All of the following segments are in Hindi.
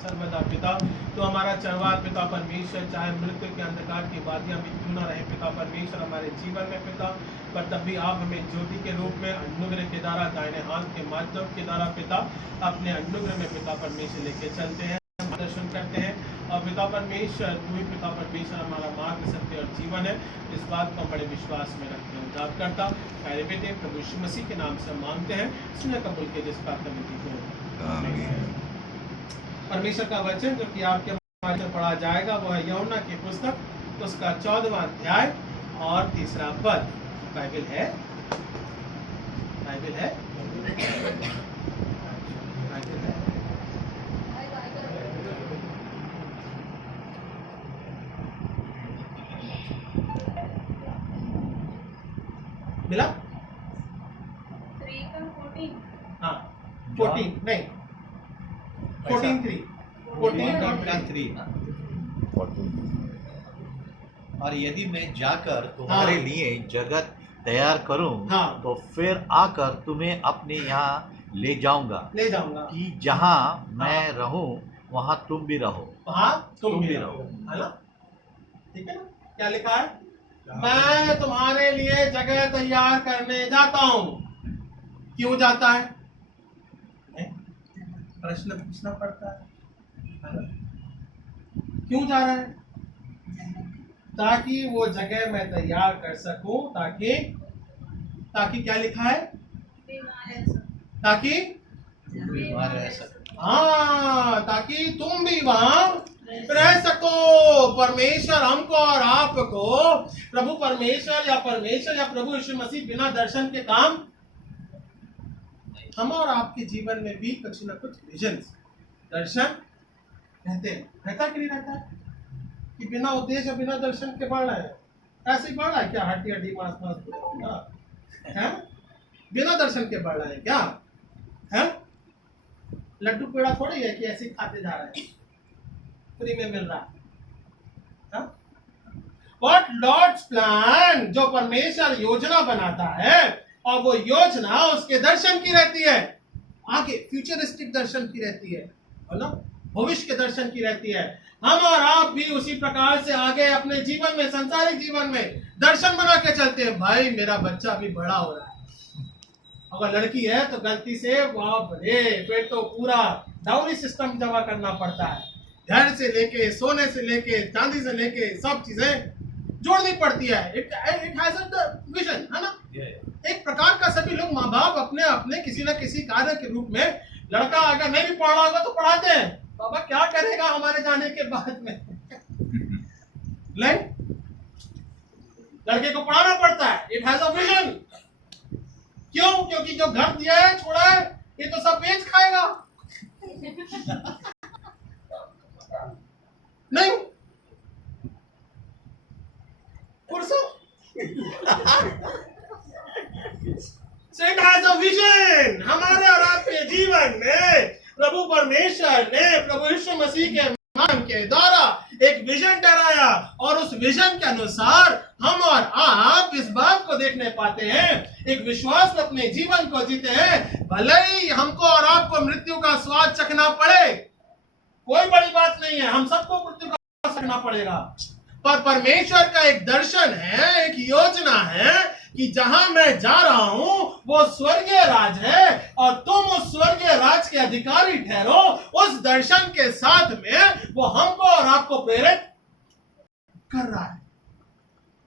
सर्वदा पिता। तो हमारा चरवार पिता परमेश्वर, चाहे मृत्यु के अंधकार की वादियां भी क्यों न रहे पिता परमेश्वर हमारे जीवन में पिता, पर तब भी आप हमें ज्योति के रूप में अनुग्रह के द्वारा दाहिने हाथ के माध्यम के द्वारा पिता अपने अनुग्रह में पिता परमेश्वर लेके चलते हैं, दर्शन करते हैं। और पिता परमेश्वर तू ही पिता परमेश्वर हमारा मार्ग, सत्य और जीवन है, इस बात को बड़े विश्वास में रखते हैं। उद्धारकर्ता प्यारे बेटे प्रभु यीशु मसीह के नाम से मांगते हैं, इसने कबूल किए जिस प्रार्थना विधि को। आमीन। परमेश्वर का वचन जो कि आपके माध्यम से पढ़ा जाएगा वो है यूहन्ना की पुस्तक उसका 14वां अध्याय और 3रा पद। बाइबल है, बाइबल है, बाइबल है। मिला 3 का 14। हाँ 14 नहीं 14:3 और यदि मैं जाकर तुम्हारे लिए जगह तैयार करूं तो फिर आकर तुम्हें अपने यहाँ ले जाऊंगा कि जहाँ मैं रहूं वहाँ तुम भी रहो, वहाँ तुम भी रहो। है ना? ठीक है ना? क्या लिखा है? मैं तुम्हारे लिए जगह तैयार करने जाता हूँ। क्यों जाता है? प्रश्न पूछना पड़ता है ना? क्यों जा रहा है? ताकि वो जगह मैं तैयार कर सकूं, ताकि क्या लिखा है? ताकि हाँ, ताकि तुम भी वहां रह सको। परमेश्वर हमको और आपको, प्रभु परमेश्वर या प्रभु यीशु मसीह बिना दर्शन के काम, हम और आपके जीवन में भी कुछ न कुछ विजन, दर्शन रहते हैं। रहता कि नहीं रहता है? कि बिना उद्देश्य बिना दर्शन के बढ़ रहा है, ऐसे ही बढ़ रहा है क्या? हड्डी हड्डी मांस मांस है, बिना दर्शन के बढ़ रहा है क्या? है लड्डू पेड़ा थोड़ी है कि ऐसे ही खाते जा रहे हैं, फ्री में मिल रहा है। But Lord's plan, जो परमेश्वर योजना बनाता है और वो योजना उसके दर्शन की रहती है, आगे फ्यूचरिस्टिक दर्शन की रहती है ना, भविष्य के दर्शन की रहती है। हम और आप भी उसी प्रकार से आगे अपने जीवन में, संसारिक जीवन में दर्शन बना के चलते हैं। भाई मेरा बच्चा अभी बड़ा हो रहा है, अगर लड़की है तो गलती से बाप रे फिर तो पूरा डाउरी सिस्टम जमा करना पड़ता है, घर से लेके, सोने से लेके, चांदी से लेके सब चीजें जोड़नी पड़ती है। इट हैज अ विजन, है ना? एक प्रकार का सभी लोग माँ बाप अपने अपने किसी न किसी कार्य के रूप में, लड़का अगर नहीं भी पढ़ रहा होगा तो पढ़ाते हैं, बाबा क्या करेगा हमारे जाने के बाद में नहीं, लड़के को पढ़ाना पड़ता है। It has a vision. क्यों? क्योंकि जो घर दिया है, छोड़ा है, ये तो सब बेच खाएगा नहीं So it has a vision। हमारे और आपके जीवन में प्रभु परमेश्वर ने प्रभु यीशु मसीह के नाम के द्वारा एक विजन ठहराया और उस विजन के अनुसार हम और आप इस बात को देखने पाते हैं, एक विश्वास में अपने जीवन को जीते हैं। भले ही हमको और आपको मृत्यु का स्वाद चखना पड़े, कोई बड़ी बात नहीं है, हम सबको मृत्यु का चखना पड़ेगा, पर परमेश्वर का एक दर्शन है, एक योजना है कि जहां मैं जा रहा हूं वो स्वर्गीय राज है और तुम उस स्वर्गीय राज के अधिकारी ठहरो। उस दर्शन के साथ में वो हमको और आपको प्रेरित कर रहा है।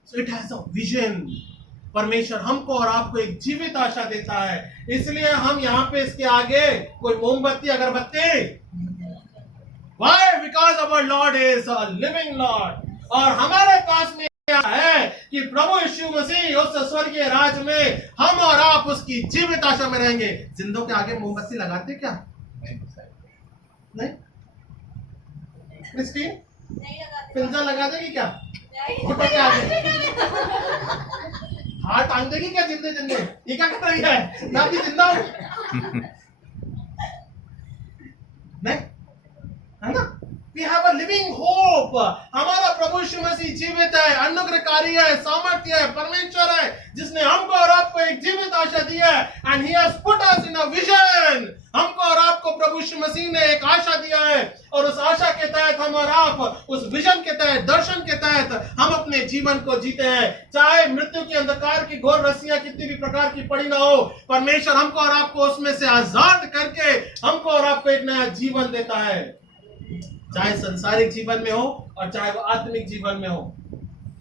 So it has a vision। परमेश्वर हमको और आपको एक जीवित आशा देता है, इसलिए हम यहाँ पे इसके आगे कोई मोमबत्ती अगरबत्ती, Why? Because our Lord is a living Lord। और हमारे पास में है कि प्रभु यीशु मसीह उस स्वर्गीय राज में हम और आप उसकी जीवित आशा में रहेंगे। जिंदों के आगे मोमबत्ती लगाते क्या? नहीं? क्रिस्टीन फिल्जा लगा देगी क्या? फोटो के आगे हाथ टांग देगी क्या? जिंदे जिंदे ये क्या कर रही है? ना भी जिंदा हूं नहीं, है ना? We have a living hope। हमारा प्रभु यीशु मसीह जीवित है, अनुग्रहकारी है, सामर्थ्य है, परमेश्वर है, जिसने हमको और आपको एक जीवित आशा दी है। And he has put us in a vision। हमको और आपको प्रभु यीशु मसीह ने एक आशा दिया है और उस आशा के तहत हम और आप उस विजन के तहत, दर्शन के तहत हम अपने जीवन को जीते हैं। चाहे मृत्यु के अंधकार की घोर रस्सियां कितनी भी प्रकार की पड़ी ना हो, परमेश्वर हमको और आपको उसमें से आजाद करके हमको और आपको एक नया जीवन देता है, चाहे संसारिक जीवन में हो और चाहे वो आत्मिक जीवन में हो,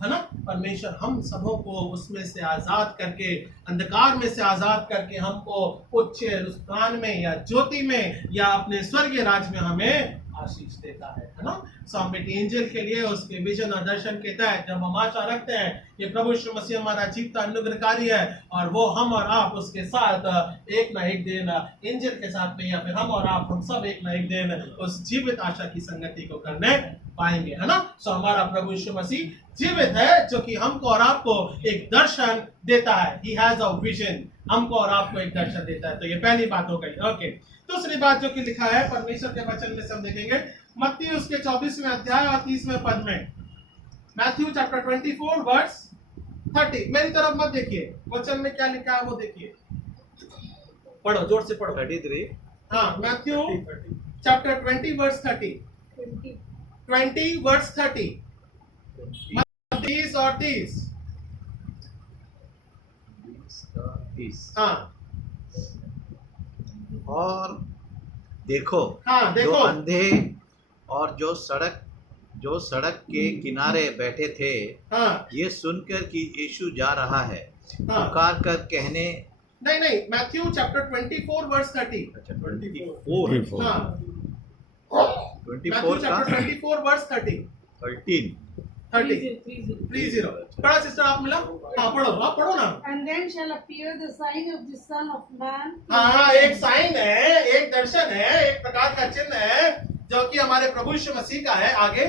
है ना। परमेश्वर हम सबों को उसमें से आजाद करके, अंधकार में से आजाद करके हमको उच्च स्थान में या ज्योति में या अपने स्वर्गीय राज्य में हमें आशीष देता है ना। सो हम बेटी एंजल के लिए उसके विजन और दर्शन के तहत जब हम आशा रखते हैं कि प्रभु यीशु मसीह हमारा जीवता अनुग्रहकारी है और वो हम और आप उसके साथ एक ना एक दिन एंजल के साथ में, या फिर हम और आप हम सब एक ना एक दिन उस जीवित आशा की संगति को करने पाएंगे, है ना। सो हमारा प्रभु यीशु मसीह जीवित है, जो कि हमको और आपको एक दर्शन देता है। He has a vision, हमको और आपको एक दर्शन देता है। तो ये पहली बात हो गई। ओके, दूसरी बात जो कि लिखा है परमेश्वर के वचन में सब देखेंगे, मत्ती उसके 24वें अध्याय और 30वें पद में, मैथ्यू चैप्टर 24 वर्स 30। मेरी तरफ मत देखिए, वचन में क्या लिखा है वो देखिए, पढ़ो, जोर से पढ़ो। 33। हाँ, मैथ्यू चैप्टर 20 वर्स 30, 20 वर्स 30, 30 और 30। हाँ, और देखो, हाँ देखो, जो अंधे और जो सड़क के किनारे बैठे थे, हाँ, ये सुनकर कि यीशु जा रहा है, हाँ, पुकार कर कहने, नहीं, मैथ्यू चैप्टर 24 वर्स 30। अच्छा 24, हाँ, 24 का 24 वर्स 30, 30। पढ़ा सिस्टर, आप मिला? हाँ पढ़ो, आप पढ़ो ना। And then shall appear the sign of the Son of Man. हाँ, एक साइन है, एक दर्शन है, एक प्रकार का चिन्ह है जो कि हमारे प्रभु यीशु मसीह का है। आगे,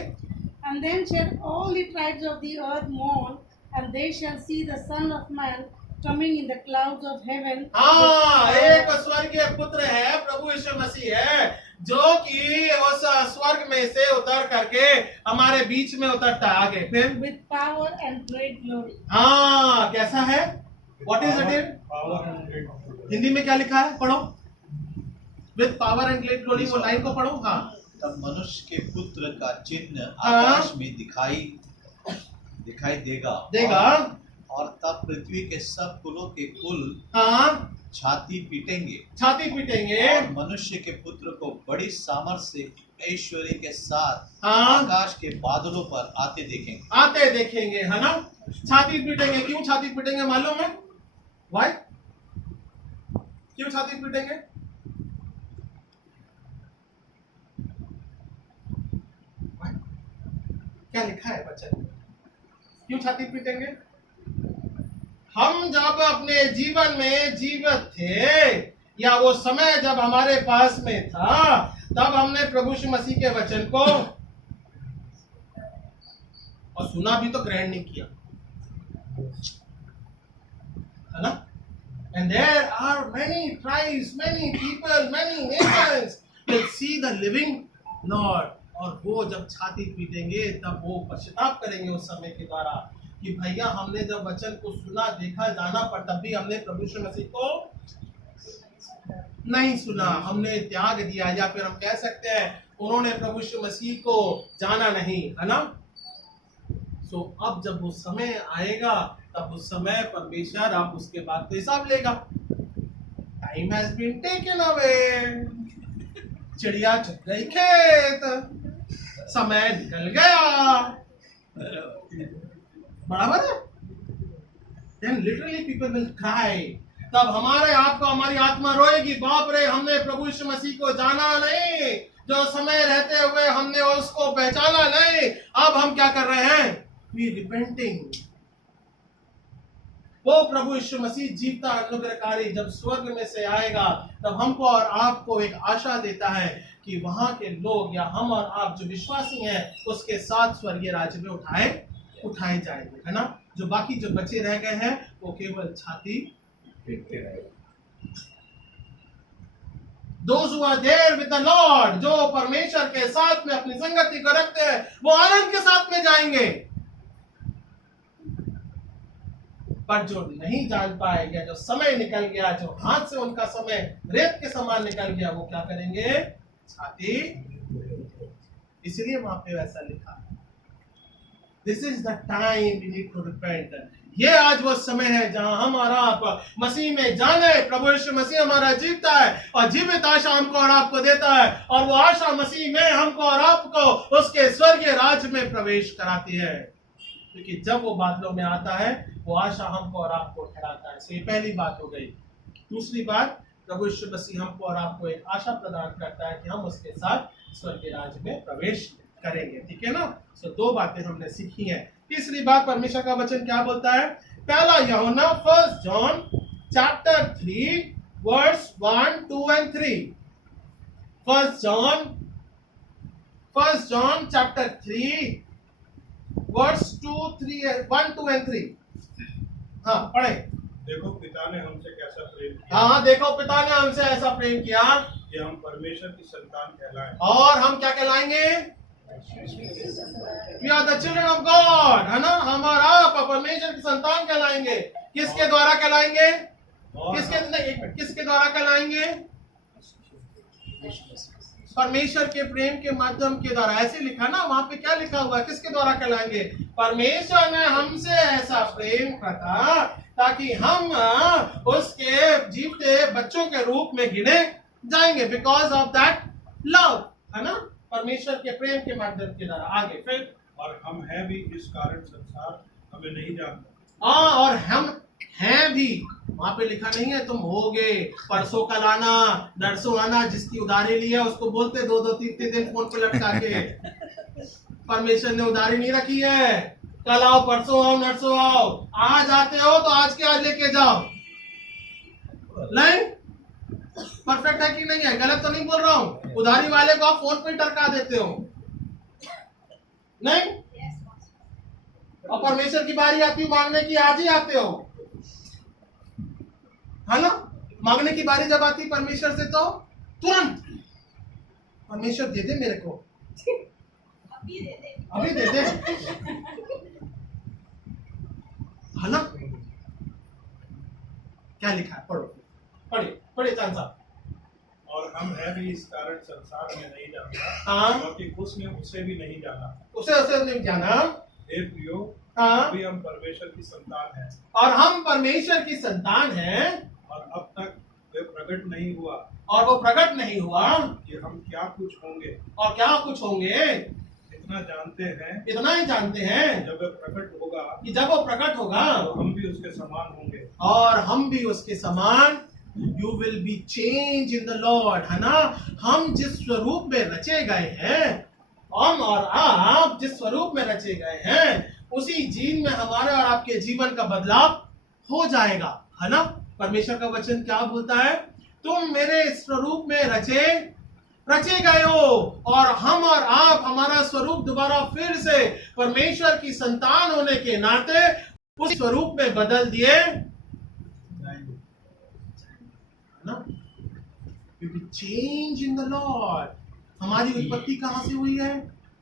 And then shall all the tribes of the earth mourn, and they shall see the Son of Man coming in the clouds of heaven. हाँ, एक स्वर्गीय पुत्र है, प्रभु यीशु मसीह है, जो कि उस स्वर्ग में से उतर करके हमारे बीच में उतरता है। आगे फिर, With power and great glory. हाँ, कैसा है? What is it? हिंदी में क्या लिखा है? पढ़ो। With power and great glory, वो लाइन को पढ़ो। हाँ, तब मनुष्य के पुत्र का चिन्ह आकाश में दिखाई देगा और तब पृथ्वी के सब कुलों के कुल हाँ, छाती पीटेंगे और मनुष्य के पुत्र को बड़ी सामर्थ्य से ऐश्वर्य के साथ हाँ, आकाश के बादलों पर आते देखेंगे, है ना। छाती पीटेंगे, क्यों छाती पीटेंगे मालूम है? Why? क्यों छाती पीटेंगे? Why? क्या लिखा है वचन में? क्यों छाती पीटेंगे? हम जब अपने जीवन में जीवित थे, या वो समय जब हमारे पास में था, तब हमने प्रभु यीशु मसीह के वचन को और सुना भी तो ग्रहण नहीं किया, है ना। And there are many tribes, many people, many nations will see the living Lord. और वो जब छाती पीटेंगे तब वो पश्चाताप करेंगे उस समय के द्वारा कि भैया हमने जब वचन को सुना, देखा, जाना, पर तब भी हमने प्रभु यीशु मसीह को नहीं सुना, हमने त्याग दिया, या फिर हम कह सकते हैं उन्होंने प्रभु यीशु मसीह को जाना नहीं, है ना। सो अब जब वो समय आएगा, तब उस समय परमेश्वर आप उसके बाद तो हिसाब लेगा। Time has been taken away, चिड़िया चुग गई खेत, समय निकल गया, बराबर है। Then literally people will cry. तब हमारे आपको, हमारी आत्मा रोएगी, बाप रे, हमने प्रभु यीशु मसीह को जाना नहीं, जो समय रहते हुए हमने उसको पहचाना नहीं, अब हम क्या कर रहे हैं? We repenting. वो प्रभु यीशु मसीह जीवता अनुग्रहकारी जब स्वर्ग में से आएगा, तब हमको और आपको एक आशा देता है कि वहां के लोग या हम और आप जो विश्वासी हैं उसके साथ स्वर्गीय राज्य में उठाए जाएंगे, है ना। जो बाकी जो बचे रह गए हैं वो केवल छाती पीटते रहेंगे। Those who are there with the Lord, जो परमेश्वर के साथ में अपनी संगति को रखते हैं, वो आनंद के साथ में जाएंगे। पर जो नहीं जान पाए, या जो समय निकल गया, जो हाथ से उनका समय रेत के समान निकल गया, वो क्या करेंगे? छाती इसलिए वहां पे वैसा लिखा है। This is the time we need to repent. ये आज वो समय है जहां हम और आप मसीह में जाने। प्रभु यीशु मसीह हमारा जीवता है और जीवित आशा हमको और आपको देता है, और वो आशा मसीह में हमको और आपको उसके स्वर्गीय राज्य में प्रवेश कराती है। क्योंकि जब वो बादलों में आता है, वो आशा हमको और आपको ठहराता है। ये पहली बात हो गई। दूसरी बात, प्रभु यीशु मसीह हमको और आपको एक आशा प्रदान करता है कि हम उसके साथ स्वर्गीय राज्य में प्रवेश करेंगे। ठीक है ना? सो दो बातें हमने सीखी हैं। तीसरी बात, परमेश्वर का वचन क्या बोलता है? पहला Yuhanna 1 John chapter 3 verse 1, 2 and 3। 1 John chapter 3 verse 1, 2 and 3। हाँ, पढ़े। देखो पिता ने हमसे कैसा प्रेम किया। हाँ, देखो पिता ने हमसे ऐसा प्रेम किया कि हम परमेश्वर की संतान कहलाएं। और हम क्या कहलाएंगे? We are the children of God, है ना? हम और आप परमेश्वर की संतान कहलाएंगे। किसके द्वारा कहलाएंगे? किसके द्वारा कहलाएंगे? परमेश्वर के प्रेम के माध्यम के द्वारा। ऐसे लिखा ना, वहां पे क्या लिखा हुआ है? किसके द्वारा कहलाएंगे? परमेश्वर ने हमसे ऐसा प्रेम करा ताकि हम उसके जीवते बच्चों के रूप में गिने जाएंगे। बिकॉज ऑफ दैट लव, है ना? परमेश्वर के प्रेम के माध्यम के द्वारा। आगे फिर, और हम हैं भी, इस कारण संसार हमें नहीं जानता। हाँ, और हम हैं भी, वहां पे लिखा नहीं है तुम होगे। परसों कल आना, नरसों आना, जिसकी उधारी ली है उसको बोलते 2-2, 3-3 दिन फोन पे लटका के। परमेश्वर ने उधारी नहीं रखी है। कल आओ, परसों आओ, नरसों आओ। आज आते हो तो आज के आज लेके जाओ। नहीं परफेक्ट है कि नहीं है? गलत तो नहीं बोल रहा हूं? उधारी वाले को आप फोन पे टरका देते हो, नहीं? और परमेश्वर की बारी आती है मांगने की, आज ही आते हो, है ना? मांगने की बारी जब आती परमेश्वर से तो तुरंत परमेश्वर दे दे मेरे को, अभी दे दे, है ना? क्या लिखा है? पढ़ो, पढ़े चांद साहब। और हम हैं भी, इस कारण संसार हमें नहीं जानता। हाँ, क्योंकि उसने उसे भी नहीं जाना। उसे नहीं जाना। हे प्रियो, हाँ, अभी हम परमेश्वर की संतान हैं, और हम परमेश्वर की संतान हैं, और अब तक वे प्रकट नहीं हुआ, और वो प्रकट नहीं हुआ कि हम क्या कुछ होंगे। और क्या कुछ होंगे। इतना जानते हैं, इतना ही जानते हैं जब वे प्रकट होगा कि जब वो प्रकट होगा तो हम भी उसके समान होंगे। और हम भी उसके समान। You will be changed in the Lord, है ना? हम जिस स्वरूप में रचे गए हैं, हम और आप जिस स्वरूप में रचे गए हैं, उसी जीन में हमारे और आपके जीवन का बदलाव हो जाएगा, है ना? परमेश्वर का वचन क्या बोलता है? तुम मेरे स्वरूप में रचे गए हो, और हम और आप हमारा स्वरूप दोबारा फिर से परमेश्वर की संतान होने के नाते उस स्वरूप में बदल दिए ना? Change in the Lord. हमारी उत्पत्ति कहां से हुई है?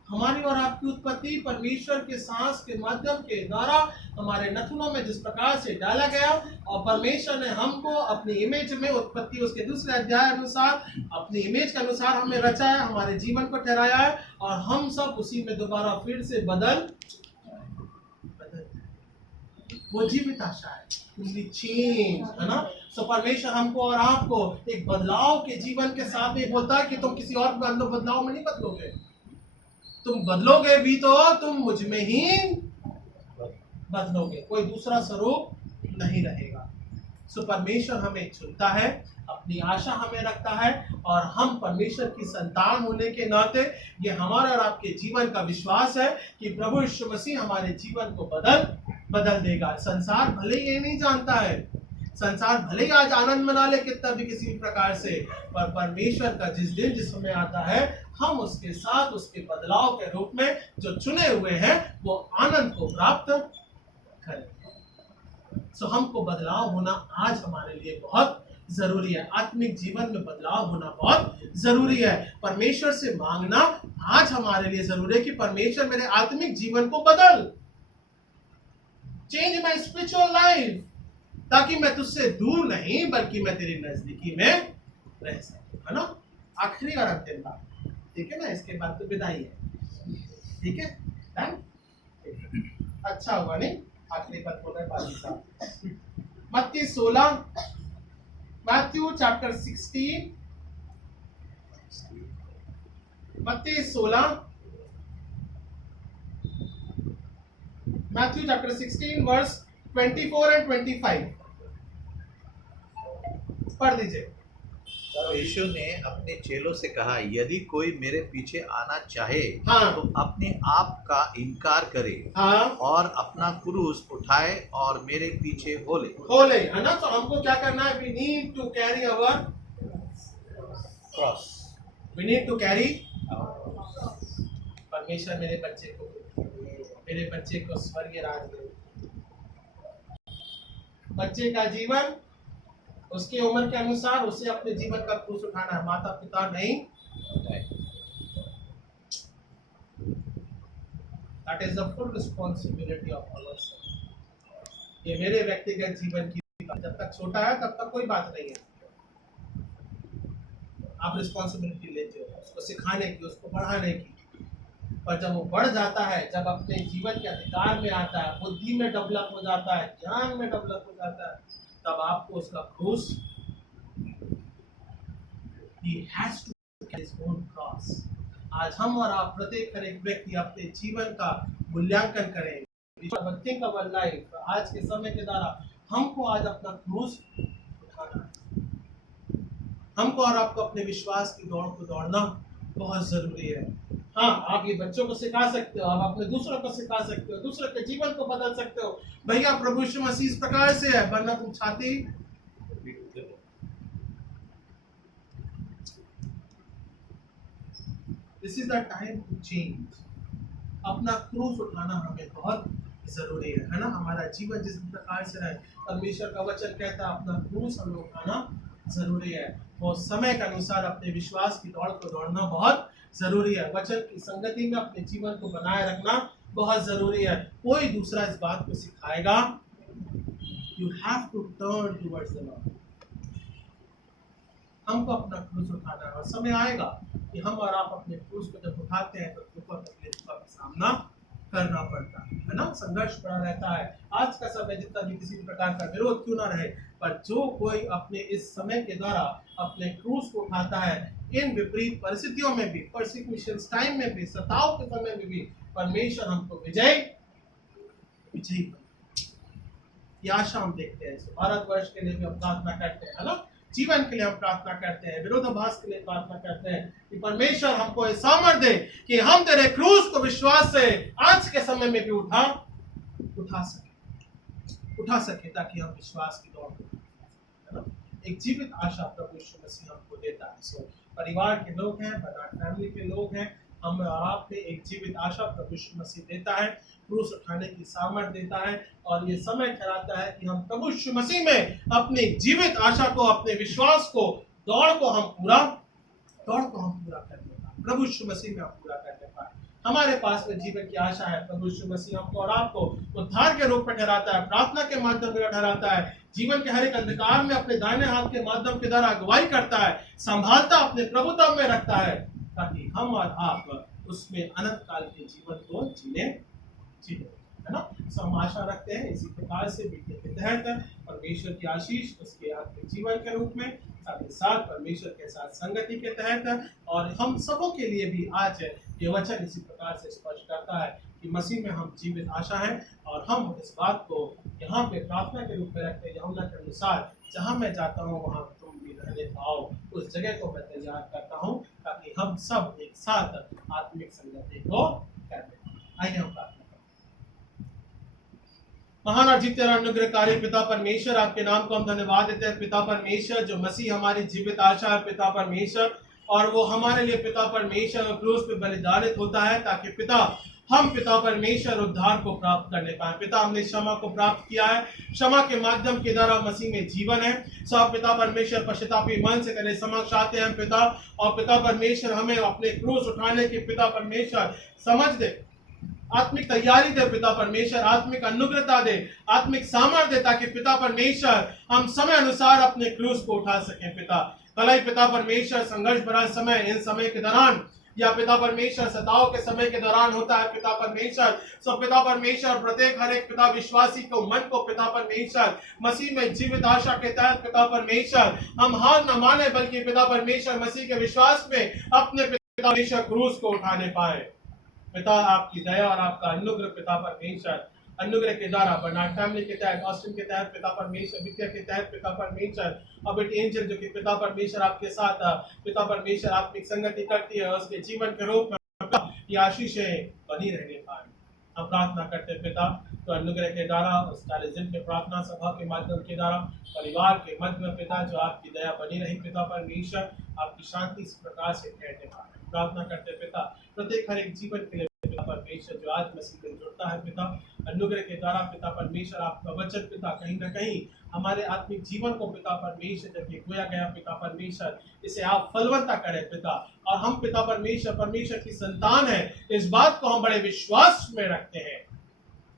हमारी और आपकी उत्पत्ति परमेश्वर के सांस के माध्यम के द्वारा हमारे नथुनों में जिस प्रकार से डाला गया, और परमेश्वर ने हमको अपनी इमेज में, उत्पत्ति उसके दूसरे अध्याय अनुसार अपनी इमेज के अनुसार हमें रचा है, हमारे जीवन को ठहराया है, और हम सब उसी में दोबारा फिर से बदल वो जीवित आशा है, चेंज, है ना? सो परमेश्वर हमको और आपको एक बदलाव के जीवन के साथ में बोलता है कि तुम किसी और बदलाव में नहीं बदलोगे। तुम बदलोगे भी तो तुम मुझ में ही बदलोगे, कोई दूसरा स्वरूप नहीं रहेगा। सो परमेश्वर हमें चुनता है, अपनी आशा हमें रखता है, और हम परमेश्वर की संतान होने के नाते ये हमारे और आपके जीवन का विश्वास है कि प्रभु यीशु मसीह हमारे जीवन को बदल देगा। संसार भले ही ये नहीं जानता है, संसार भले ही आज आनंद मना ले कितना भी किसी भी प्रकार से, पर परमेश्वर का जिस दिन जिस समय आता है, हम उसके साथ उसके बदलाव के रूप में जो चुने हुए हैं वो आनंद को प्राप्त करें। सो हमको बदलाव होना आज हमारे लिए बहुत जरूरी है। आत्मिक जीवन में बदलाव होना बहुत जरूरी है। परमेश्वर से मांगना आज हमारे लिए जरूरी है कि परमेश्वर मेरे आत्मिक जीवन को बदल, चेंज माय स्पिरिचुअल लाइफ, ताकि मैं तुझसे दूर नहीं बल्कि मैं तेरी नजदीकी में रह सकूं, है ना? आखिरी और अंतिम बात, ठीक है ना? इसके बाद तो विदाई है। ठीक है, डन। अच्छा हुआ नहीं, आखिरी पद बोल रहे बाकी साहब। मत्ती 16, मैथ्यू चैप्टर 16, मत्ती 16, मैथ्यू चैप्टर 16 वर्स 24 एंड 25 पढ़ दीजिए। तब यीशु ने अपने चेलों से कहा, यदि कोई मेरे पीछे आना चाहे हाँ। तो अपने आप का इनकार करे हाँ, और अपना क्रूस उठाए और मेरे पीछे हो ले। है ना। तो हमको क्या करना है? We need to carry our cross. We need to carry. परमेश्वर मेरे बच्चे को स्वर्गीय राज दे। बच्चे का जीवन उसकी उम्र के अनुसार उसे अपने जीवन का क्रूस उठाना है, माता पिता नहीं। That is the full responsibility of ours. ये मेरे व्यक्तिगत जीवन की, जब तक छोटा है तब तक कोई बात नहीं है, आप रिस्पॉन्सिबिलिटी लेते हो उसको सिखाने की, उसको बढ़ाने की। पर जब वो बढ़ जाता है, जब अपने जीवन के अधिकार में आता है, बुद्धि में डेवलप हो जाता है, ज्ञान में डेवलप हो जाता है, तब आपको उसका क्रूस, he has to carry his own cross। आज हम और आप प्रत्येक हर एक व्यक्ति अपने जीवन का मूल्यांकन करें। Think of our life। आज के समय के द्वारा हमको आज अपना क्रूस उठाना है। हमको और आपको अपने विश्वास की दौड़ को दौड़ना बहुत जरूरी है। हाँ, आप ये बच्चों को सिखा सकते हो, आप अपने दूसरों को सिखा सकते हो, दूसरों के जीवन को बदल सकते हो। भैया प्रभु यीशु मसीह इस प्रकार से है, वरना तुम छाती this is the time to change. अपना क्रूस उठाना हमें बहुत जरूरी है ना। हमारा जीवन जिस प्रकार से रहे, परमेश्वर का वचन कहता है अपना क्रूस हमें उठाना जरूरी है। वो समय के अनुसार अपने विश्वास की दौड़ को दौड़ना बहुत जरूरी है। वचन की संगति में अपने जीवन को बनाए रखना बहुत जरूरी है। कोई दूसरा इस बात को सिखाएगा, you have to turn towards the lord. हमको अपना क्रूस उठाना है और समय आएगा कि हम और आप अपने क्रूस को जब उठाते हैं तो दुख और तकलीफ का सामना करना पड़ता है ना। संघर्ष पड़ा रहता है। आज का समय जितना भी किसी प्रकार का विरोध क्यों ना रहे, पर जो कोई अपने इस समय के द्वारा अपने क्रूस को उठाता है, इन विपरीत परिस्थितियों में भी, परसिक्यूशन टाइम में भी, सताव के समय में भी, परमेश्वर हमको विजयी ये आशा हम देखते हैं। भारतवर्ष के लिए भी हम प्रार्थना करते हैं, है ना। जीवन के लिए हम प्रार्थना करते हैं, विरोधाभास के लिए प्रार्थना करते हैं कि परमेश्वर हमको ये सामर्थ्य दे कि हम तेरे क्रूस को विश्वास से आज के समय में भी उठा सके ताकि हम विश्वास की दौड़, है ना। एक जीवित आशा प्रभु यीशु मसीह हमको देता है। सो परिवार के लोग हैं, बनाट फैमिली के लोग हैं, हम और आप में एक जीवित आशा प्रभु यीशु मसीह देता है, क्रूस उठाने की सामर्थ्य देता है और ये समय ठहराता है कि हम प्रभु यीशु मसीह में अपनी जीवित आशा को, अपने विश्वास को, दौड़ को हम पूरा कर ले पाए। प्रभु यीशु मसीह में हम पूरा कर ले पाए। हमारे पास में जीवन की आशा है। प्रभु यीशु मसीह हमको और आपको उद्धार के रूप में ठहराता है, प्रार्थना के माध्यम में ठहराता है, जीवन के हर एक अंधकार में अपने दाहिने हाथ के माध्यम के द्वारा अगुवाई करता है, संभालता, अपने प्रभुत्व में रखता है ताकि हम और आप उसमें अनंत काल के जीवन को जीने, है ना। सो हम आशा रखते हैं इसी प्रकार से वीडियो के तहत परमेश्वर की आशीष उसके आपके जीवन के रूप में, साथ ही साथ परमेश्वर के साथ संगति के तहत, और हम सबों के लिए भी आज ये वचन इसी प्रकार से स्पष्ट करता है कि मसीह में हम जीवित आशा है और हम इस बात को यहाँ पे प्रार्थना के रूप में रखते हैं। यूहन्ना के अनुसार जहाँ मैं जाता हूँ वहाँ तुम भी रहने पाओ, उस जगह को मैं तैयार करता हूँ ताकि हम सब एक साथ आत्मिक संगति को करें। आइए हम प्रार्थना। महान और जीते अनुग्रहकारी पिता परमेश्वर, आपके नाम को हम धन्यवाद देते हैं पिता परमेश्वर, जो मसीह हमारी जीवित आशा है पिता परमेश्वर, और वो हमारे लिए पिता परमेश्वर क्रूस पे बलिदानित होता है ताकि पिता हम पिता परमेश्वर उद्धार को प्राप्त करने पाए। पिता हमने क्षमा को प्राप्त किया है, क्षमा के माध्यम के द्वारा मसीह में जीवन है। सब पिता परमेश्वर पश्चातापी मन से तेरे समक्ष आते हैं पिता, और पिता परमेश्वर हमें अपने क्रूस उठाने की पिता परमेश्वर समझ दे, आत्मिक तैयारी दे पिता परमेश्वर, आत्मिक अनुग्रहता दे, आत्मिक सामर्थ्य दे ताकि पिता परमेश्वर हम समय अनुसार अपने क्रूस को उठा सकें पिता। भलाई पिता परमेश्वर संघर्ष भरा समय, इन समय के दौरान या पिता परमेश्वर सताओं के समय के दौरान होता है पिता परमेश्वर। सो पिता परमेश्वर प्रत्येक हर एक पिता विश्वासी को मन को पिता परमेश्वर मसीह में जीवित आशा के तहत पिता परमेश्वर हम हार न माने, बल्कि पिता परमेश्वर मसीह के विश्वास में अपने पिता परमेश्वर क्रूस को उठाने पाए। पिता आपकी दया और आपका अनुग्रह पिता परमेश्वर अनुग्रह के द्वारा बर्नार्ड फैमिली के तहत, ऑस्टिन के तहत पिता परमेश्वर, विद्या के तहत पिता परमेश्वर, अब एक एंजल जो कि पिता परमेश्वर आपके साथ पिता परमेश्वर आत्मिक संगति करती है, उसके जीवन के रूप में ये आशीषें बनी रहने पाए। हम प्रार्थना करते पिता तो अनुग्रह के द्वारा उस 40 दिन के प्रार्थना सभा के माध्यम के द्वारा परिवार के मध्य में पिता जो आपकी दया बनी रही पिता परमेश्वर, आपकी शांति इस प्रकार से ठहरने पाए। प्रार्थना करते पिता प्रत्येक हर एक जीवन के लिए पिता परमेश्वर जो आज मसीह में जुड़ता है पिता अनुग्रह के द्वारा पिता परमेश्वर आपका वचन पिता कहीं ना कहीं हमारे आत्मिक जीवन को पिता परमेश्वर जब ये बोया गया पिता परमेश्वर इसे आप फलवत्ता करें पिता, और हम पिता परमेश्वर की संतान है इस बात को हम बड़े विश्वास में रखते हैं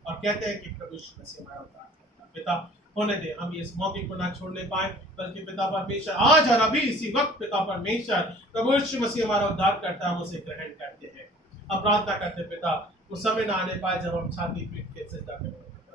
और कहते हैं कि प्रभु यीशु मसीह हमारा उद्धार करता है। पिता होने दे हम इस मौके को ना छोड़ने पाए, बल्कि पिता परमेश्वर आज और अभी इसी वक्त पिता परमेश्वर प्रभु यीशु मसीह हमारा उद्धार करता है, हम उसे ग्रहण करते हैं। हम प्रार्थना करते पिता उस समय ना आने पाए जब हम छाती पीट के सजदा करें।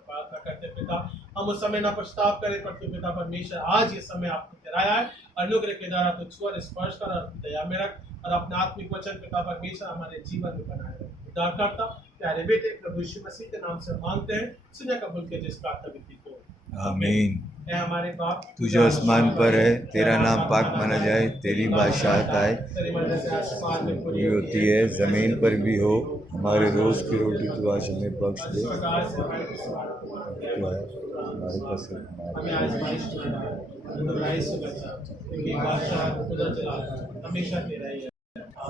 प्रार्थना करते पिता हम उस समय ना पछताव करें, पर पिता परमेश्वर आज ये समय आपको कराया है, अनुग्रह के द्वारा तो छू और स्पर्श कर और दया में रख और अपने आत्मिक वचन पिता परमेश्वर हमारे जीवन में बनाए रख। उद्धारकर्ता प्यारे बेटे प्रभु यीशु मसीह के नाम से मांगते हैं, सुने कबूल के जिस प्रार्थना विधि को। आमीन। ऐ हमारे बाप तू जो आसमान पर है, तेरा नाम पाक माना जाए, तेरी बादशाहत आए, तेरी मर्जी से आसमान में पूरी होती है ज़मीन पर भी हो। हमारे रोज़ की रोटी तू आज हमें बख्श दे, इस प्रकार से हमारे पिछवाड़ों को तो है हमारे पास हमें आजमाइश में न डाल, परंतु बुराई से बचा, क्योंकि बादशाह खुदा चला हमेशा तेरा ही है।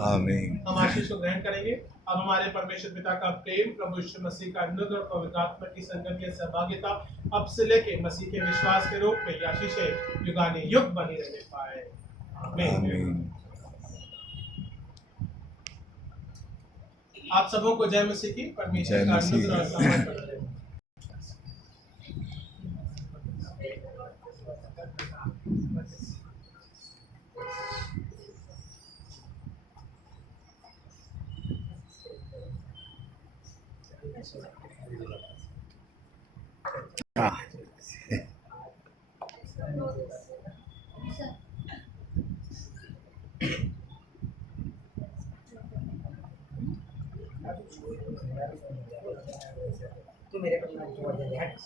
आमीन। हम आशीष को ग्रहण करेंगे। अब हमारे परमेश्वर पिता का प्रेम, प्रभु यीशु मसीह का अनुग्रह, पवित्र आत्मा की संगति या सहभागिता अब से लेके मसीह के विश्वास के रूप में ये आशीषें युगाने युग बनी रहने पाए। आमीन। आप सबों को जय मसीह की। परमेश्वर का अनुग्रह और सम्मान बना रहे। तू मेरे पर